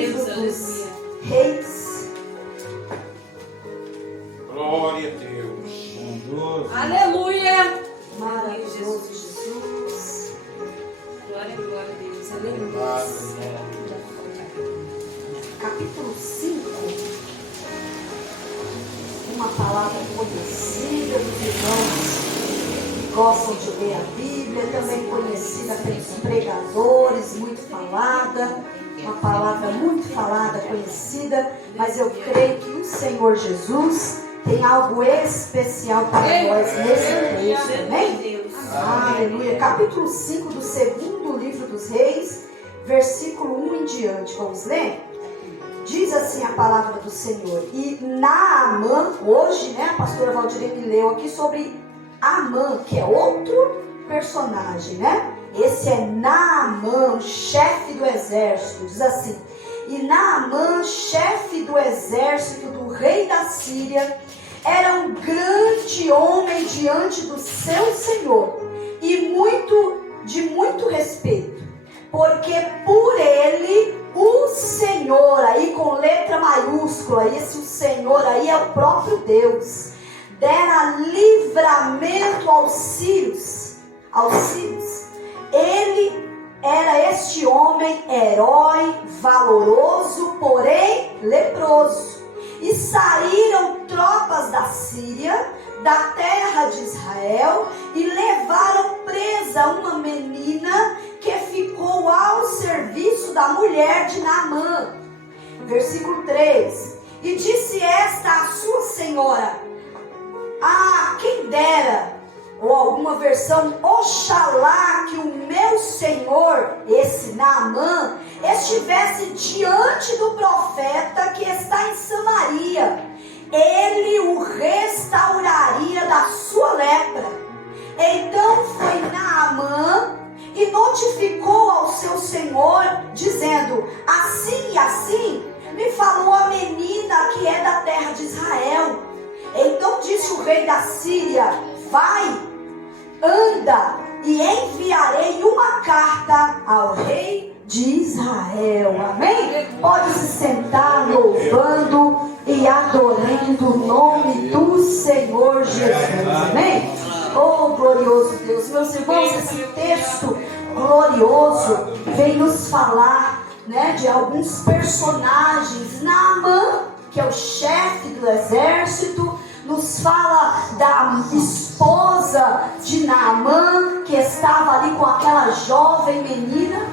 livro dos Reis. Glória a Deus. Aleluia. Maravilhoso Jesus. Glória a Deus. Aleluia. Capítulo 5. Uma palavra conhecida dos irmãos que gostam de ler a Bíblia, também conhecida pelos pregadores, muito falada, uma palavra muito falada, conhecida, mas eu creio que o Senhor Jesus tem algo especial para nós nesse texto, amém? Aleluia. Capítulo 5 do segundo livro dos Reis, versículo 1 em diante, vamos ler? Diz assim a palavra do Senhor. E Naamã, hoje, a pastora Valdirene leu aqui sobre Amã, que é outro personagem, Esse é Naamã, chefe do exército. Diz assim: e Naamã, chefe do exército do rei da Síria, era um grande homem diante do seu senhor e de muito respeito, porque por ele o Senhor, aí com letra maiúscula, esse o Senhor aí é o próprio Deus, dera livramento aos sírios. Ele era este homem herói, valoroso, porém leproso. E saíram tropas da Síria, da terra de Israel, e levaram presa uma menina que ficou ao serviço da mulher de Naamã. Versículo 3. E disse esta à sua senhora: ah, quem dera, ou alguma versão, oxalá que o meu senhor, esse Naamã, estivesse diante do profeta que está em Samaria. Ele o restauraria da sua lepra. Então foi Naamã e notificou ao seu senhor, dizendo: assim e assim me falou a menina que é da terra de Israel. Então disse o rei da Síria: vai, anda, e enviarei uma carta ao rei de Israel. Amém? Pode se sentar louvando e adorando o nome do Senhor Jesus. Amém? Oh, glorioso Deus. Meus irmãos, esse texto glorioso vem nos falar, de alguns personagens. Naamã, que é o chefe do exército, nos fala da esposa de Naamã, que estava ali com aquela jovem menina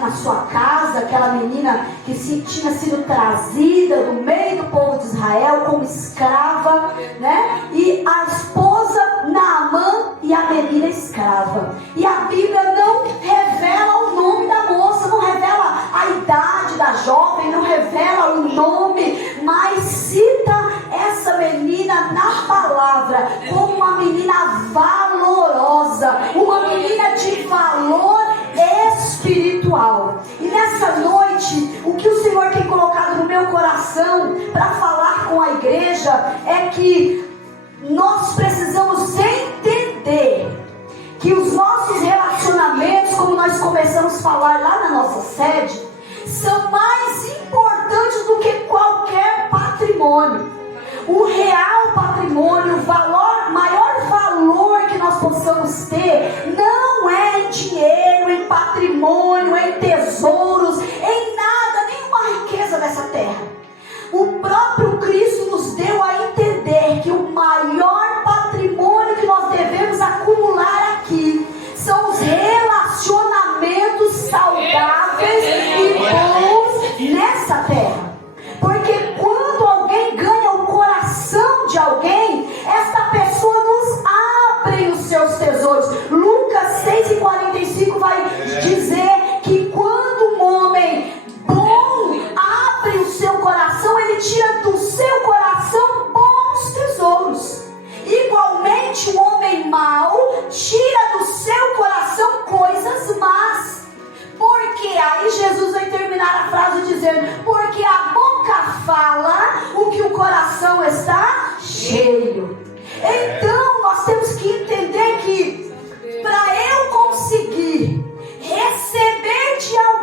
na sua casa, aquela menina que tinha sido trazida do meio do povo de Israel como escrava, e a esposa Naamã e a menina escrava. E a Bíblia não revela o nome da moça, não revela a idade da jovem, não revela o nome, mas cita essa menina na palavra como uma menina valorosa, uma menina de valor espiritual. E nessa noite, o que o Senhor tem colocado no meu coração para falar com a igreja é que nós precisamos entender que os nossos relacionamentos, como nós começamos a falar lá na nossa sede, são mais importantes do que qualquer patrimônio. O real patrimônio, o maior valor que nós possamos ter, não é em dinheiro, em patrimônio, em tesouros, em nada, nenhuma riqueza dessa terra. O próprio Cristo nos deu a entender que o maior patrimônio que nós devemos acumular aqui são os relacionamentos saudáveis e bons nessa terra. Porque quando alguém ganha o coração de alguém, esta pessoa nos abre os seus tesouros. Lucas 6,45 vai dizer que quando um homem bom abre o seu coração, ele tira do seu coração bons tesouros. Igualmente, um homem mau tira do seu coração coisas más. Porque aí Jesus vai terminar a frase dizendo: porque a boca fala o que o coração está cheio. Então nós temos que entender que para eu conseguir receber de alguém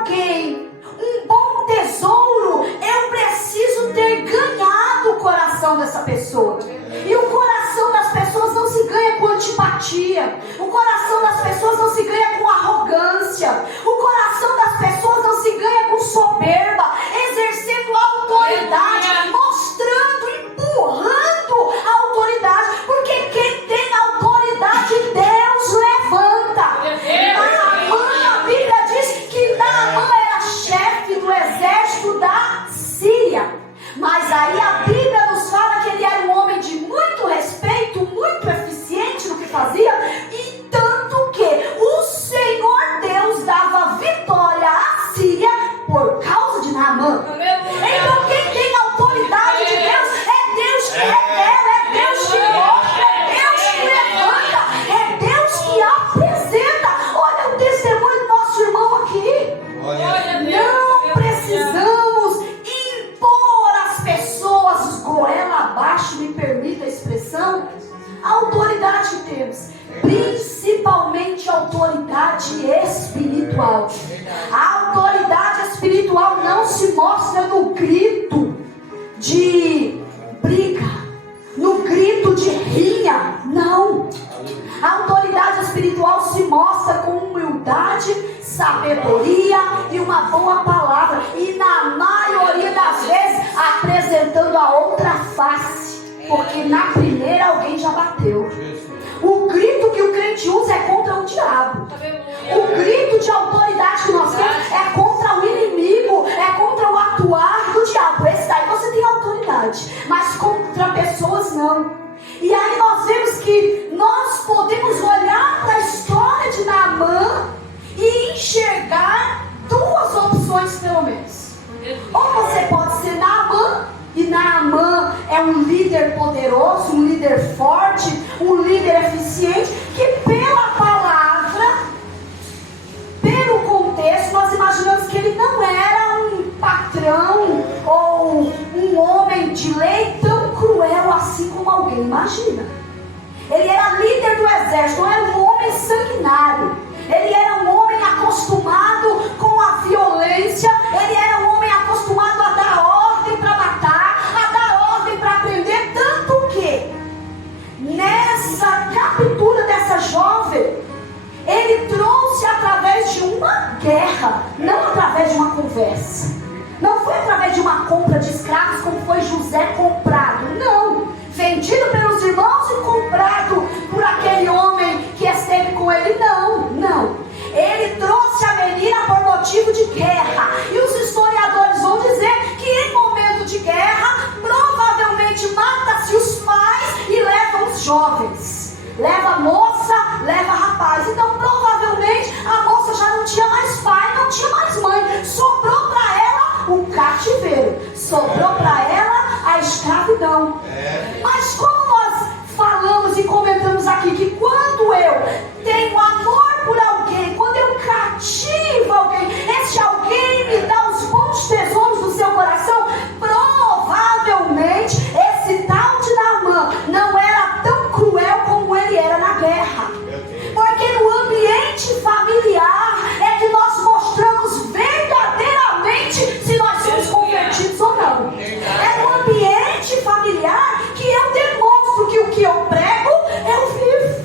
espiritual. A autoridade espiritual não se mostra no grito de briga, no grito de rinha, não. A autoridade espiritual se mostra com humildade, sabedoria e uma boa palavra, e na maioria das vezes apresentando a outra face, porque na primeira alguém já bateu. O grito que o crente usa é contra o diabo. O grito de autoridade que nós temos é contra o inimigo, é contra o atuar do diabo. Esse daí você tem autoridade, mas contra pessoas não. E aí nós vemos que nós podemos olhar para a história de Naamã e enxergar duas opções pelo menos. Ou você pode ser Naamã, e Naamã é um líder poderoso, um líder forte, um líder eficiente, que pela palavra, pelo contexto, nós imaginamos que ele não era um patrão ou um homem de lei tão cruel assim como alguém imagina. Ele era líder do exército, não era um homem sanguinário. Ele era um homem acostumado com a violência. Ele era um homem acostumado a dar ordem para matar, a dar ordem para prender. Tanto que nessa captura dessa jovem, ele trouxe através de uma guerra, não através de uma conversa. Não foi através de uma compra de escravos como foi José comprado, não. Vendido pelos irmãos e comprado por aquele homem que esteve com ele, não. Ele trouxe a menina por motivo de guerra. E os historiadores vão dizer que em momento de guerra, provavelmente mata-se os pais e levam os jovens. Leva a moça, leva rapaz. Então provavelmente a moça já não tinha mais pai, não tinha mais mãe. Sobrou para ela o cativeiro, sobrou para ela a escravidão. Mas como nós falamos e comentamos aqui que quando eu tenho amor por alguém, quando eu cativo alguém, esse alguém me dá os bons tesouros do seu coração, provavelmente esse tal de Naamã não era tão cruel como ele era na guerra. Porque no ambiente familiar é que nós mostramos verdadeiramente se nós somos convertidos ou não. É no ambiente familiar que eu demonstro que o que eu prego, eu vivo.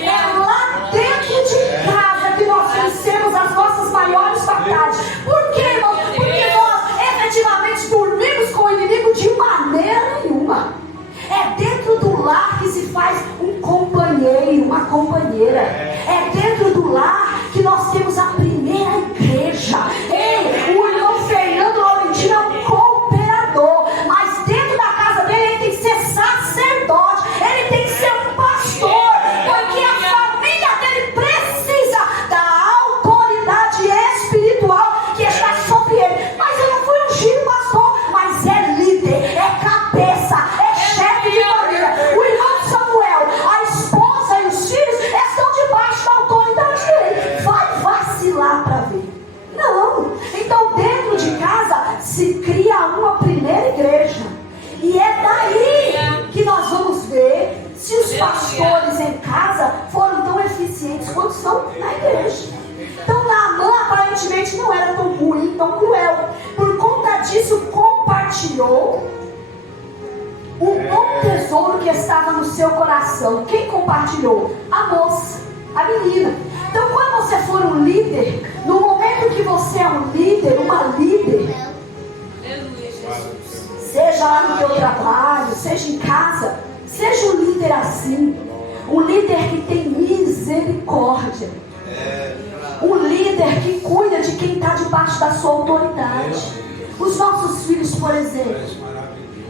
É lá dentro de casa que nós vencemos as nossas maiores batalhas. Por quê, irmão? Porque nós efetivamente dormimos com o inimigo de maneira nenhuma. É dentro do lar que se faz um companheiro, uma companheira. É dentro do lar que nós temos a primeira igreja. Ei, o irmão Fernando Laurentino é um cooperador, mas dentro da casa dele ele tem que ser sacerdote, ele tem que ser um pastor, porque a família dele precisa da autoridade espiritual que está sobre ele. Mas eu não fui ungido pastor, mas é líder, é cabeça, é chefe de família. O irmão Samuel, a esposa e os filhos estão debaixo da autoridade dele. Vai vacilar para ver? Não. Então dentro de casa se cria uma primeira igreja, e é daí que nós vamos ver se os pastores em casa foram tão eficientes quanto são na igreja. Então Naamã aparentemente não era tão ruim, tão cruel. Por conta disso compartilhou o bom tesouro que estava no seu coração. Quem compartilhou? A moça, a menina. Então quando você for um líder, no momento que você é um líder, uma líder, seja lá no teu trabalho, seja em casa, seja um líder assim, um líder que tem misericórdia, um líder que cuida de quem está debaixo da sua autoridade. Os nossos filhos, por exemplo,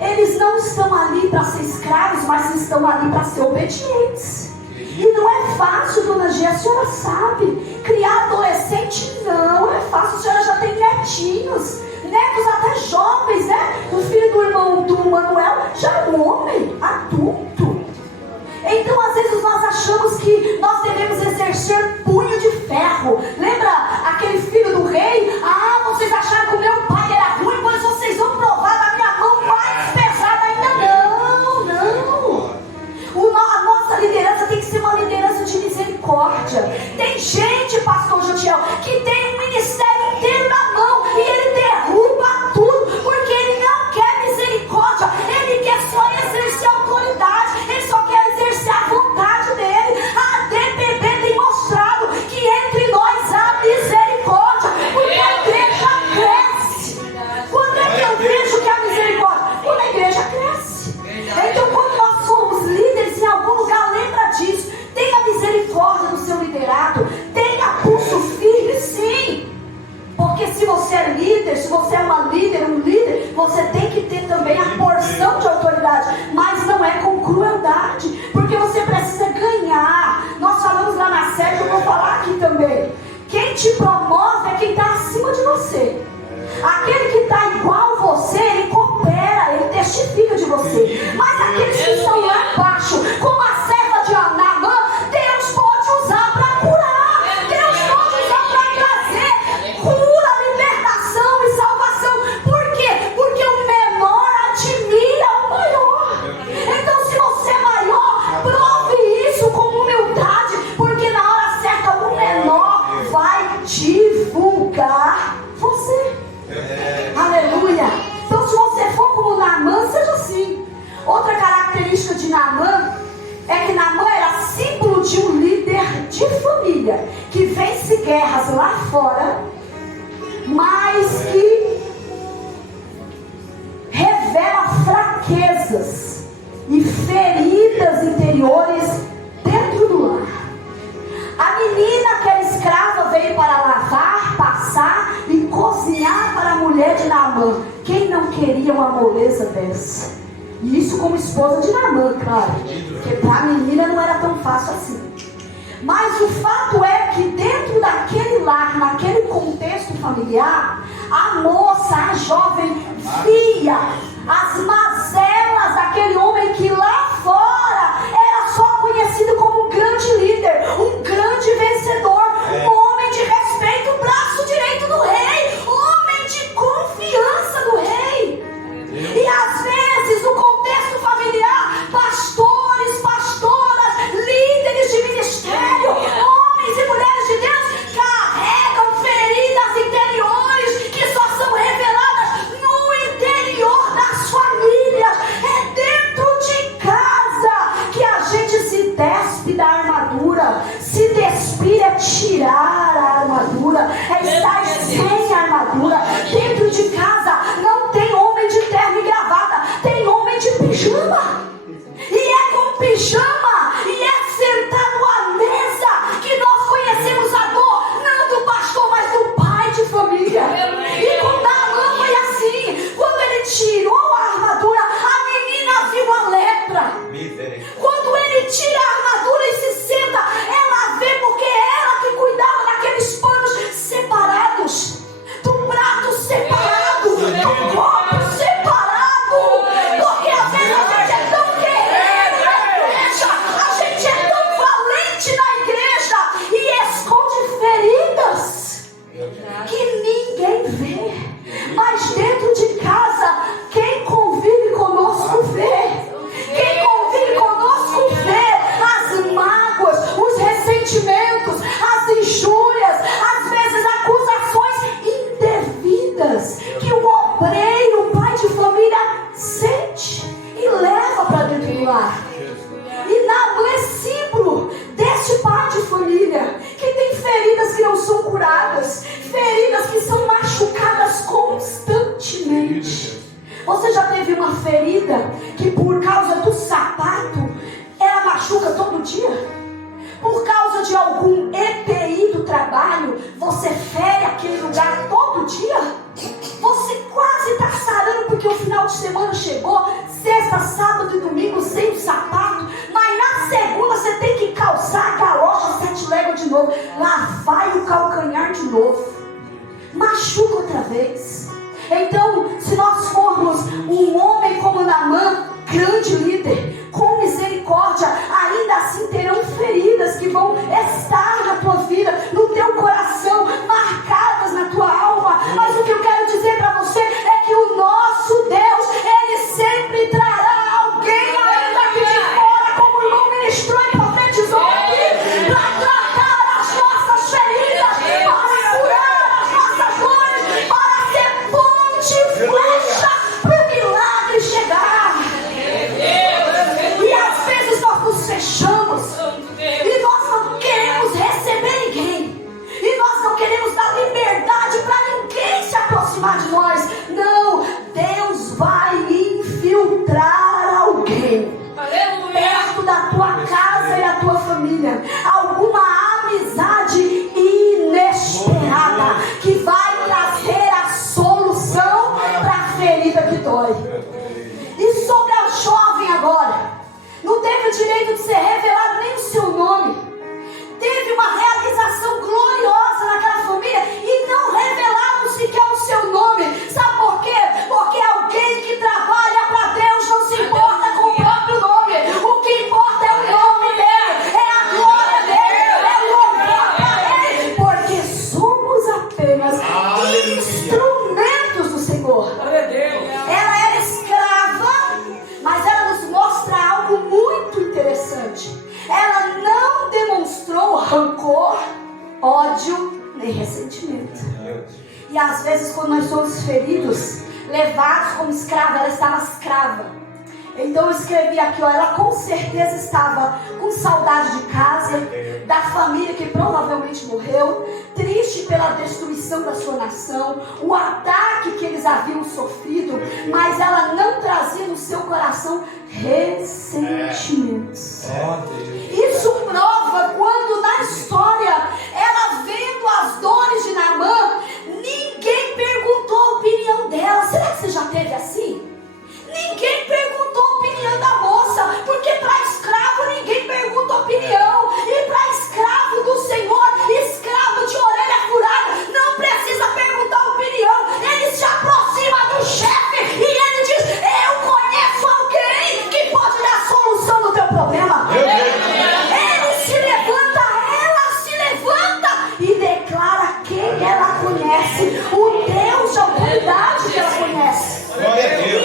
eles não estão ali para ser escravos, mas estão ali para ser obedientes. E não é fácil, dona G, a senhora sabe. Criar adolescente não é fácil. A senhora já tem netinhos, netos até jovens, né? O filho do irmão do Manuel já é um homem adulto. Então às vezes nós achamos que nós devemos exercer punho de ferro. Lembra aquele filho do rei? Ah, vocês acharam que o meu pai era ruim, pois vocês vão provar da minha mão mais pesada ainda. Não. A nossa liderança tem que ser uma liderança de misericórdia. Tem gente, pastor Jotiel, você tem que ter também a porção de autoridade, mas não é com crueldade, porque você precisa ganhar. Nós falamos lá na sede, eu vou falar aqui também. Quem te promove é quem está acima de você. Aquele que está igual a você, ele coopera, ele testifica de você. Mas aqueles que estão lá embaixo, como a serva de Naamã, Deus pode usar para curar. Deus pode usar para trazer cura, libertação e salvação. Por quê? Porque o menor admira o maior. Então, se você é maior, prove isso com humildade, porque na hora certa o menor vai divulgar você. Aleluia. Então, se você for como Naamã, seja assim. Outra característica de Naamã é que Naamã era símbolo de um líder de família que vence guerras lá fora, mas que revela fraquezas e feridas interiores dentro do lar. A menina que era escrava veio para lavar, passar e cozinhar para a mulher de Naamã. Quem não queria uma moleza dessa? E isso como esposa de Naamã, claro, porque para a menina não era tão fácil assim. Mas o fato é que dentro daquele lar, naquele contexto familiar, a moça, a jovem, via as mazelas daquele homem que lá fora era só conhecido como um grande líder, um grande vencedor, um homem de respeito, o braço direito do rei, homem de confiança do rei. E às vezes no contexto familiar, pastores, pastoras, líderes de ministério, homens e mulheres de Deus carregam feridas interiores que só são reveladas no interior das famílias. É dentro de casa que a gente se despe da armadura. Se despir é tirar a armadura, é estar sem a armadura. Dentro de casa não tem homem de terno e gravata, tem homem de pijama. E é com pijama, e é sentado à mesa que nós conhecemos a dor, não do pastor, mas do pai de família. E com Naamã foi assim. Quando ele tirou a armadura, a menina viu a lepra. Quando ele tira a armadura e se senta, ela vê, porque é ela que cuidava daqueles panos separados, do prato separado, do copo separado. Porque às vezes a gente é tão guerreiro na igreja, a gente é tão valente na igreja e esconde feridas que ninguém vê. Mas dentro de casa, quem convive conosco vê. Quem convive conosco vê as mágoas, os ressentimentos, as injúrias, às vezes acusações indevidas que o obreiro, o pai de família, sente e leva para dentro do lar. E Naamã é símbolo desse pai de família que tem feridas que não são curadas, feridas que são machucadas constantemente. Você já teve uma ferida que por causa do sapato ela machuca todo dia? Por causa de algum EPI do trabalho, você fere aquele lugar todo dia? Você quase está sarando porque o final de semana chegou, sexta, sábado e domingo sem o sapato, mas na segunda você tem que calçar a galocha 7 léguas de novo, lá vai o calcanhar de novo, machuca outra vez. Então, se nós formos um homem como Naamã, grande líder, com misericórdia, ainda assim terão feridas que vão estar na tua vida, no teu coração, marcadas na tua alma. Mas o que eu quero dizer para você é que o nosso Deus, Ele sempre trará alguém ainda aqui de fora, como o irmão ministrou e profetizou aqui, para tratar as nossas feridas, para curar as nossas dores, para ser ponte, flecha para o milagre chegar. ser revelado nem o seu nome. Teve uma realização gloriosa naquela família e não revelaram sequer o seu nome. Sabe por quê? Porque alguém que trabalha para Deus não se importa com o próprio nome. O que importa é o nome dele, é a glória dele, é o louvor para ele, porque somos apenas instrumentos do Senhor. Ela era escrava, mas ela nos mostra algo muito interessante. Ela não demonstrou rancor, ódio, nem ressentimento. E às vezes quando nós somos feridos, levados como escrava, ela estava escrava. Então eu escrevi aqui, ó, ela com certeza estava com saudade de casa, da família que provavelmente morreu, triste pela destruição da sua nação, o ataque que eles haviam sofrido, mas ela não trazia no seu coração ressentimentos. Isso prova quando na história, ela vendo as dores de Naamã, ninguém perguntou a opinião dela. Será que você já teve assim? Ninguém perguntou a opinião da moça, porque para escravo ninguém pergunta a opinião, e para escravo do Senhor, escravo de orelha furada, não precisa perguntar a opinião. Ele se aproxima do chefe e ele diz: eu conheço alguém que pode dar solução no teu problema. Ele se levanta, ela se levanta e declara quem ela conhece, o Deus de autoridade que ela conhece. E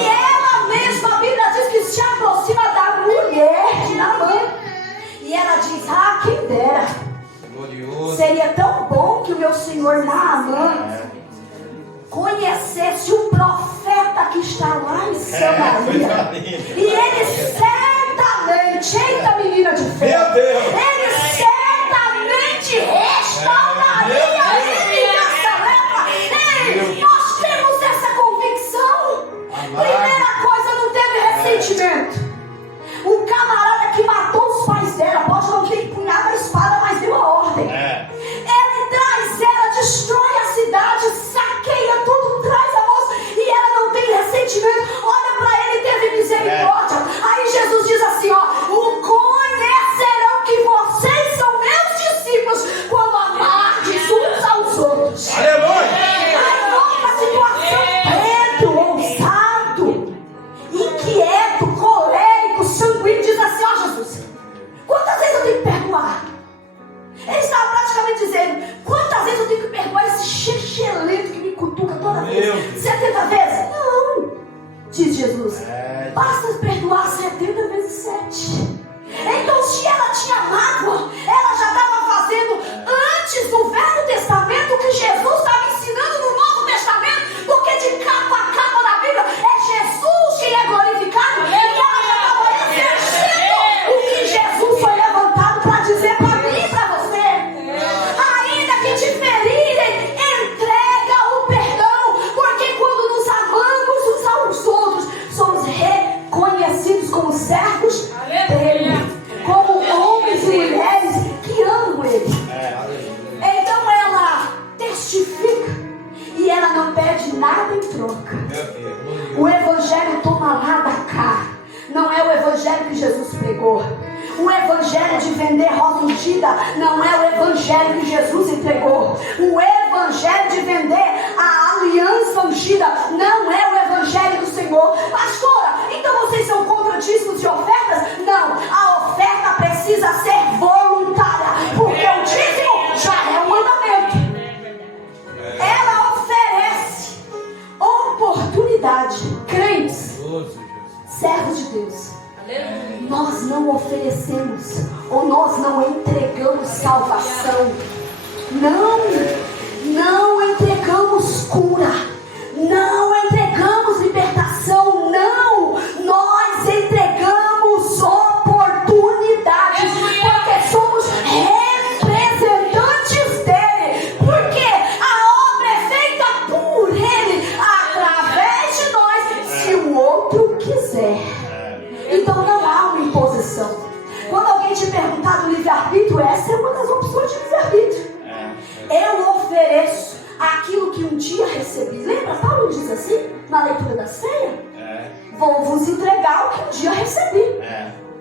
ela mesma, a Bíblia diz que se aproxima da mulher de Naamã. E ela diz: ah, quem dera. Seria tão bom que o meu senhor Naamã conhecesse o profeta que está lá em Samaria. E ele certamente, eita menina de fé, ele certamente restauraria ele nessa lepra. Ei, nós temos essa convicção. Primeira coisa, não teve ressentimento. O camarada que matou os pais dela pode não ter empunhado a espada, mas deu a ordem. Ele traz ela, destrói a cidade, saqueia tudo, traz a moça e ela não tem ressentimento. Olha para ele e teve misericórdia. Aí Jesus diz assim, ó: o conhecerão que vocês são meus discípulos quando amardes uns aos outros. Aleluia! Aí outra situação, Pedro, ousado, inquieto, colérico, sanguíneo, diz assim: ó Jesus, quantas vezes eu tenho que perdoar? Ele estava praticamente dizendo: quantas vezes eu tenho que perdoar esse chechelento que me cutuca toda vez? 70 vezes? Não, diz Jesus, basta perdoar 70 vezes 7. Então se ela tinha mágoa, ela já estava fazendo antes do Velho Testamento o que Jesus estava ensinando no Novo Testamento, porque de capa a capa da Bíblia é Jesus quem é glorificado, e ela já estava exercendo o que Jesus foi levantado para dizer para mim e para você. Ainda que te ferirem, entrega o perdão, porque quando nos amamos uns aos outros, somos reconhecidos como servos dele, como homens e mulheres que amam ele. Então ela testifica e ela não pede nada em troca. O evangelho toma lá da cá. Não é o evangelho que Jesus pregou. O evangelho de vender rosa ungida não é o evangelho que Jesus entregou. O evangelho de vender a aliança ungida não é o evangelho do Senhor. Pastora, então vocês são contra dízimos e ofertas? Não, a oferta precisa ser voluntária, porque o dízimo já é um mandamento. Ela oferece oportunidade. Crentes, servos de Deus, nós não oferecemos ou nós não entregamos salvação. Não entregamos cura. Não entregamos libertação. Não, nós entregamos oportunidades, porque somos representantes dele, porque a obra é feita por ele, através de nós, se o outro quiser. Então não há uma imposição. Quando alguém te perguntar do livre-arbítrio, essa é uma das opções de livre-arbítrio. Eu ofereço aquilo que um dia recebi. Lembra? Paulo diz assim, na leitura da ceia: vou vos entregar o que um dia recebi.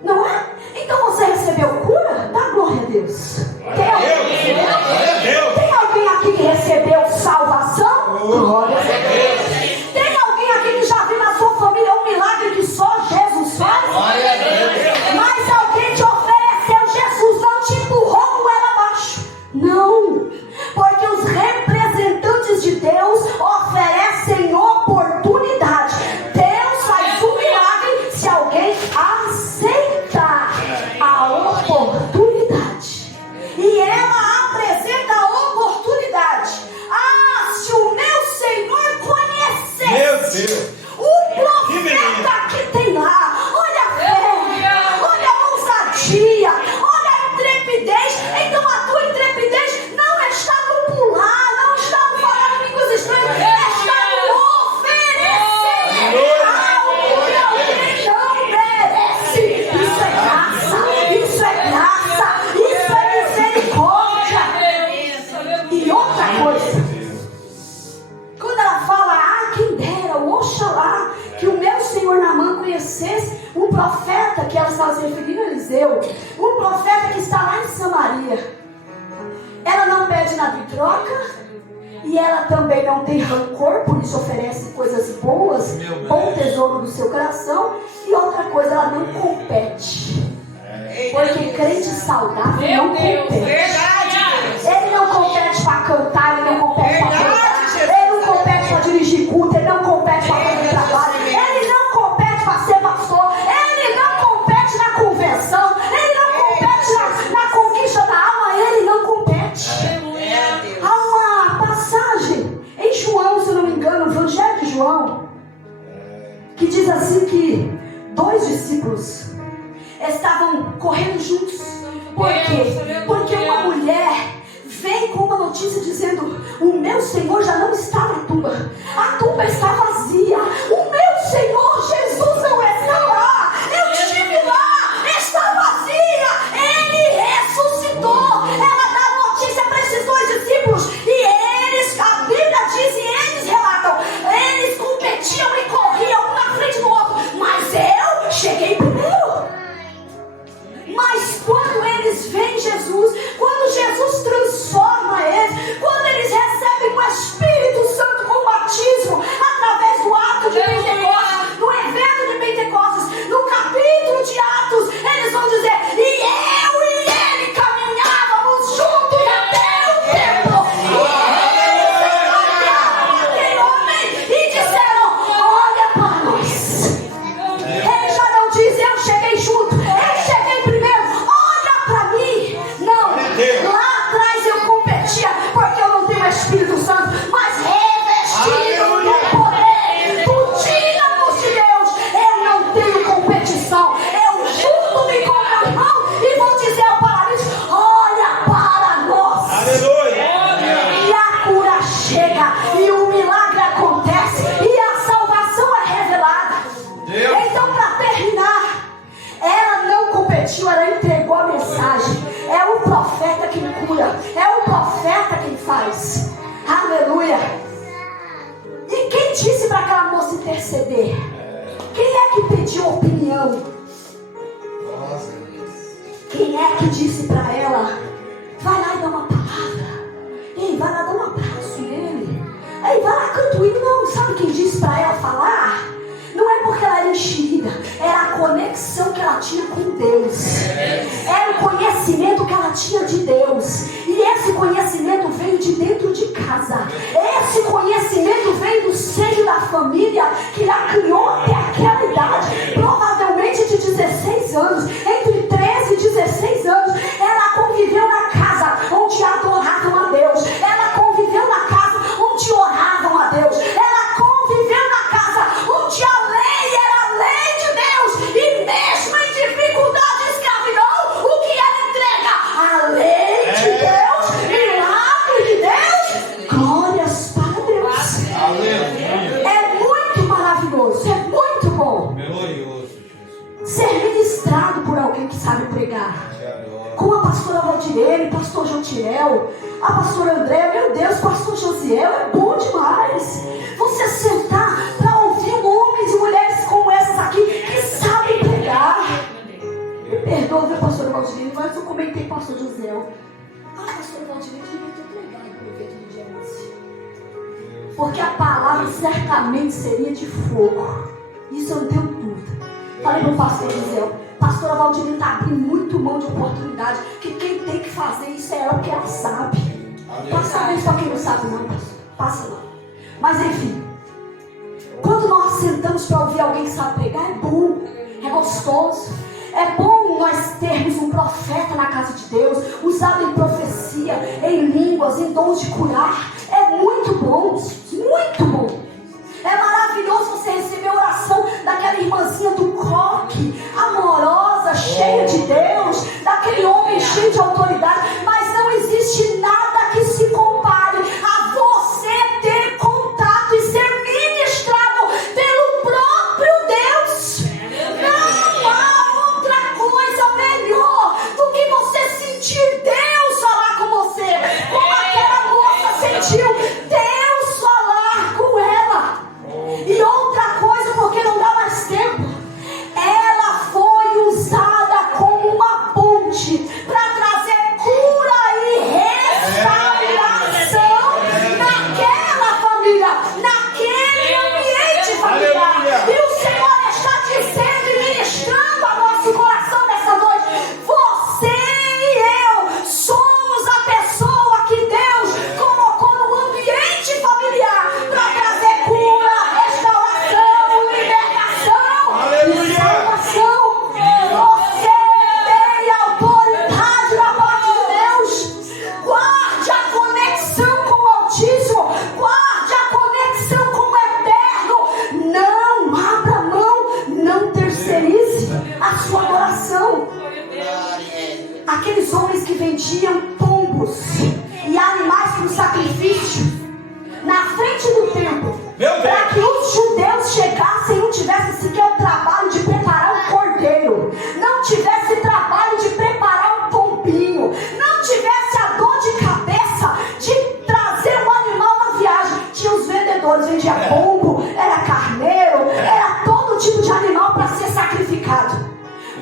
Não é? Então você Deus? Glória a Deus. Tem alguém aqui que recebeu salvação? Glória a Deus. Tem alguém aqui que já viu na sua família um milagre que só Jesus faz? Glória a Deus. Mas alguém te ofereceu Jesus, não te empurrou com ela abaixo. Não, porque os representantes de Deus oferecem oportunidade. Deus faz um milagre se alguém aceitar a oportunidade. E ela apresenta a oportunidade. Ah, se o meu Senhor conhecesse Meu Deus. o profeta que tem lá, olha a fé, olha a ousadia, olha a intrepidez. Então a tua intrepidez não está no pular, não está no falar línguas estranhas, está no oferecer algo que alguém não merece. Isso é graça, isso é graça, isso é misericórdia. E outra coisa, quando ela fala, quem dera, oxalá, que o meu senhor Naamã conhecesse um profeta, que ela estava se referindo a Eliseu, um profeta que está lá em Samaria. Ela não pede nada em troca, e ela também não tem rancor, por isso oferece coisas boas, bom tesouro do seu coração. E outra coisa, ela não compete, porque crente saudável não compete. Ele não compete para cantar, ele não compete para pregar, ele não compete para dirigir culto, ele não compete para fazer trabalho, ele não compete para ser pastor, ele não compete na convenção, ele não compete na conquista da alma, ele não compete. Há uma passagem em João, se eu não me engano, o Evangelho de João, que diz assim que 2 discípulos estavam correndo juntos. Por quê? Porque uma mulher vem com uma notícia dizendo: o meu Senhor já não está na tumba, a tumba está vazia, o meu Senhor Jesus não está lá, eu estive lá, está vazia, ele ressuscitou. Ela dá notícia para esses 2 discípulos, e eles, a Bíblia diz, e eles relatam, eles competiam e corriam um na frente do outro, mas eu cheguei primeiro. Mas quando eles veem Jesus, quando Jesus transforma eles, quando eles recebem o Espírito Santo com o batismo, através do ato de Pentecostes, no evento de Pentecostes, no capítulo de Atos, eles vão dizer: e eu e ele caminhávamos juntos até o templo, e eles olharam aquele homem e disseram: olha para nós. Ele já não diz: eu cheguei junto, eu cheguei primeiro, olha para mim. Não, lá atrás eu competia porque eu não tenho Espírito Santo, mas revestido do poder do dínamo de Deus, eu não tenho competição. Eu junto-me com meu irmão e vou dizer ao paralítico: olha para nós. Aleluia. E a cura chega, e o milagre acontece, e a salvação é revelada. Então, para terminar, ela não competiu, ela entregou a mensagem. É o profeta quem cura, é o profeta quem faz. Aleluia. E quem disse para aquela moça interceder? Quem é que pediu opinião? Quem é que disse para ela: vai lá e dá uma palavra, ei, vai lá dar um abraço nele, ei, vai lá, canta o hino? Não, sabe quem disse para ela falar? Não é porque ela era enxerida, era a conexão que ela tinha com Deus, era o conhecimento que ela tinha de Deus, e esse conhecimento veio de dentro de casa, esse conhecimento veio do seio da família que a criou até aquela idade, provavelmente de 16 anos, entre 13 e 16 anos, ela conviveu na casa onde adoravam a Deus, ela conviveu na casa onde oravam a Deus, ela conviveu na casa onde a lei era a lei de Deus, e mesmo em dificuldade escravidão, o que ela entrega? A lei de Deus, milagre de Deus, glórias para Deus. É muito maravilhoso, é muito bom ser ministrado por alguém que sabe pregar, como a pastora Valdirene, pastor Jotiel, a pastora André. Meu Deus, pastor Josiel, é bom demais você sentar para ouvir homens e mulheres como essas aqui, que sabem pregar. Me perdoa, viu, pastora Valdirene, mas eu comentei com o pastor Josiel. Porque a palavra certamente seria de fogo. Isso eu não tenho dúvida. Falei para o pastor Gisele, pastora Valdinha está abrindo muito mão de oportunidade, que quem tem que fazer isso é ela, porque ela sabe. Passa a vez para quem não sabe não, pastor. Passa lá. Mas enfim, quando nós sentamos para ouvir alguém que sabe pregar, é bom, é gostoso. É bom nós termos um profeta na casa de Deus, usado em profecia, em línguas, em dons de curar. É muito bom, muito bom. É maravilhoso você receber a oração daquela irmãzinha do coque, amorosa, cheia de Deus, daquele homem cheio de autoridade. Mas não existe nada que se compare a você ter contato e ser ministrado pelo próprio Deus. Não há outra coisa melhor do que você sentir Deus falar com você, como aquela moça sentiu Deus falar com ela. E outra coisa, porque não dá mais tempo, ela foi usada como uma ponte para trazer cura e restauração naquela família, naquele ambiente familiar. E o Senhor está dizendo e ministrando ao nosso coração nessa noite: você e eu somos a pessoa que Deus colocou no ambiente familiar para trazer cura, restauração, libertação e salvação. Você tem autoridade da parte de Deus. Guarde a conexão com o Altíssimo, guarde a conexão com o Eterno. Não abra mão, não terceirize a sua adoração. Aqueles homens que vendiam pombos e animais para o sacrifício na frente do templo, para que os judeus chegassem e não tivessem sequer o trabalho de preparar um cordeiro, não tivesse trabalho de preparar um pombinho, não tivesse a dor de cabeça de trazer um animal na viagem. Tinha os vendedores, vendia pombo, era carneiro, era todo tipo de animal para ser sacrificado.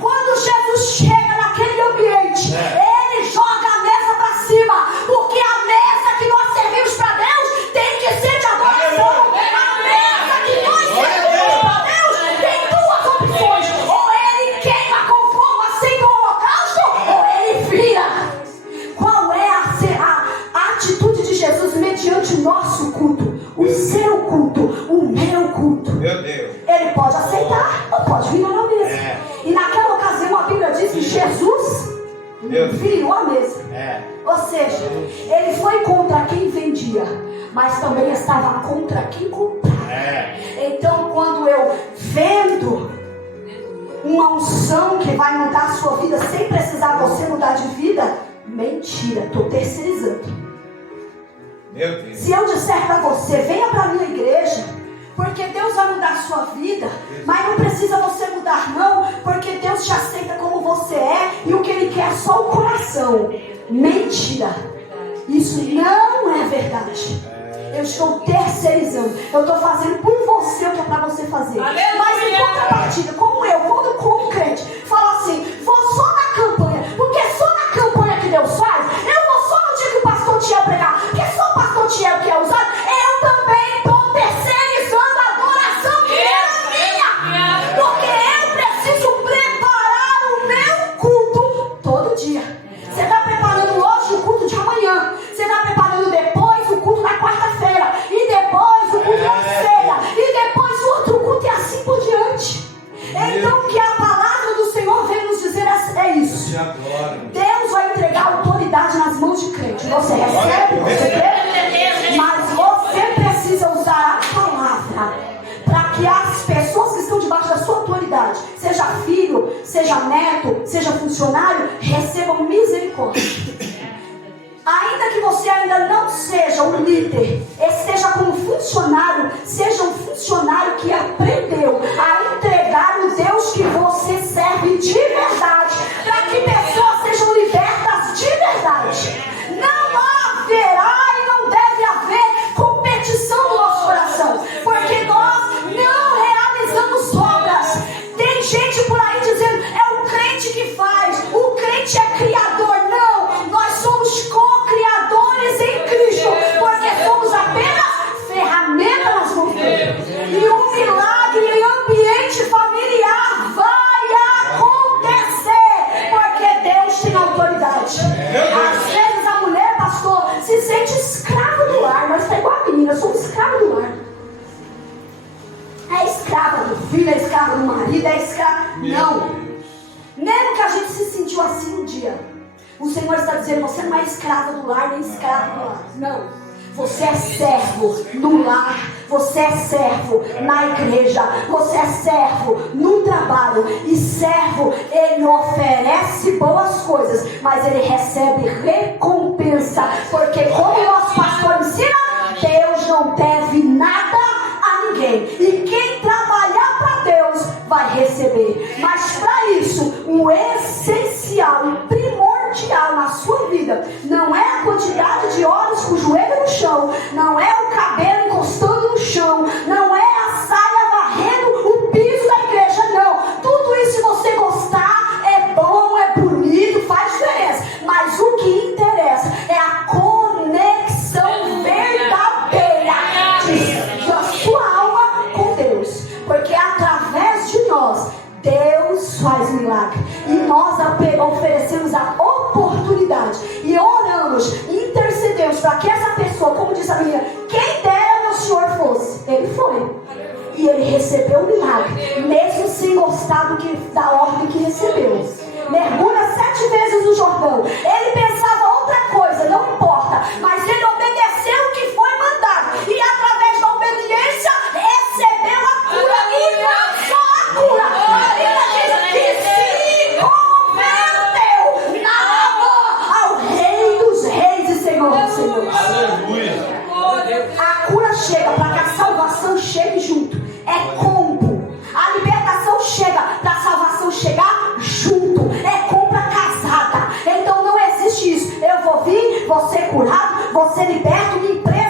Quando Jesus chega naquele ambiente, ele joga a mesa para cima, porque a mesa que nós servimos para Deus tem que ser de adoração. A mesa que nós servimos para Deus tem duas opções: ou ele queima com fogo assim do holocausto, ou ele vira. Qual é a atitude de Jesus mediante o nosso culto, o seu culto, o meu culto? Meu Deus. Ele pode aceitar ou pode virar na mesa. E naquela ocasião a Bíblia diz que Jesus virou a mesa. Ou seja, ele foi contra quem vendia, mas também estava contra quem comprava. Então quando eu vendo uma unção que vai mudar a sua vida sem precisar você mudar de vida, mentira, estou terceirizando. Meu Deus. Se eu disser para você, venha para a minha igreja, porque Deus vai mudar a sua vida, mas não precisa você mudar não, porque Deus te aceita como você é, e o que Ele quer é só o coração. Mentira. Isso não é verdade. Eu estou terceirizando. Eu estou fazendo por você o que é para você fazer. Mas em contrapartida, quando como crente, falo assim, vou só na campanha, porque só na campanha que Deus faz. Eu vou só no dia que o pastor Tiel pregar, porque só o pastor Tiel que é usado. Eu também estou terceirizando a adoração que é minha, porque eu preciso preparar o meu culto todo dia. Você está preparando hoje o culto de amanhã, você está preparando depois o culto da quarta-feira, e depois o culto da ceia, e depois o outro culto, e assim por diante. Então o que a palavra do Senhor vem nos dizer é isso: Deus vai entregar autoridade nas mãos de crente. Você recebe, você crê, mas você precisa usar a palavra para que as pessoas que estão debaixo da sua autoridade, seja filho, seja neto, seja funcionário, recebam misericórdia. Ainda que você ainda não seja um líder, esteja como funcionário, seja um funcionário que aprendeu a entregar o Deus que você serve de verdade, para que pessoas sejam libertas de verdade. Não haverá e não deve haver competição no nosso coração, porque nós não realizamos obras. Tem gente por aí dizendo, é o crente que faz, o crente é criador. Não, nós somos co-criadores em Cristo, porque somos apenas o marido é escravo. Não. Deus. Mesmo que a gente se sentiu assim um dia, o Senhor está dizendo: você não é escrava do lar, nem escravo do lar. Não. Você é servo no lar, você é servo na igreja, você é servo no trabalho. E servo, ele oferece boas coisas, mas ele recebe recompensa. Porque como o nosso pastor ensina, Deus não deve nada a ninguém. E quem trabalhar para Deus vai receber. Mas para isso, o essencial, o primordial na sua vida não é a quantidade de horas com o joelho no chão, não é o cabelo encostando no chão, não é a saia varrendo o piso da igreja, não. Tudo isso, se você gostar, é bom, é bonito, faz diferença. Mas o que interessa é a conexão verdadeira da sua alma com Deus. Porque através de nós, Deus faz milagre. E nós oferecemos a oportunidade. E oramos, intercedemos para que essa pessoa, como disse a menina, quem dera meu Senhor fosse. Ele foi. E ele recebeu o milagre, mesmo sem gostar da ordem que recebeu. Mergulha 7 vezes no Jordão. Ele pensava outra coisa, não importa. Mas ele obedeceu o que foi mandado. E através da obediência, recebeu a cura. E não só a cura. A Bíblia diz que se converteu ao Rei dos Reis e Senhor dos Senhores. Aleluia. A cura chega para que a salvação chegue junto. É combo. A libertação chega para a salvação chegar junto. É compra casada. Então não existe isso. Eu vou vir, vou ser curado, vou ser liberto, minha empresa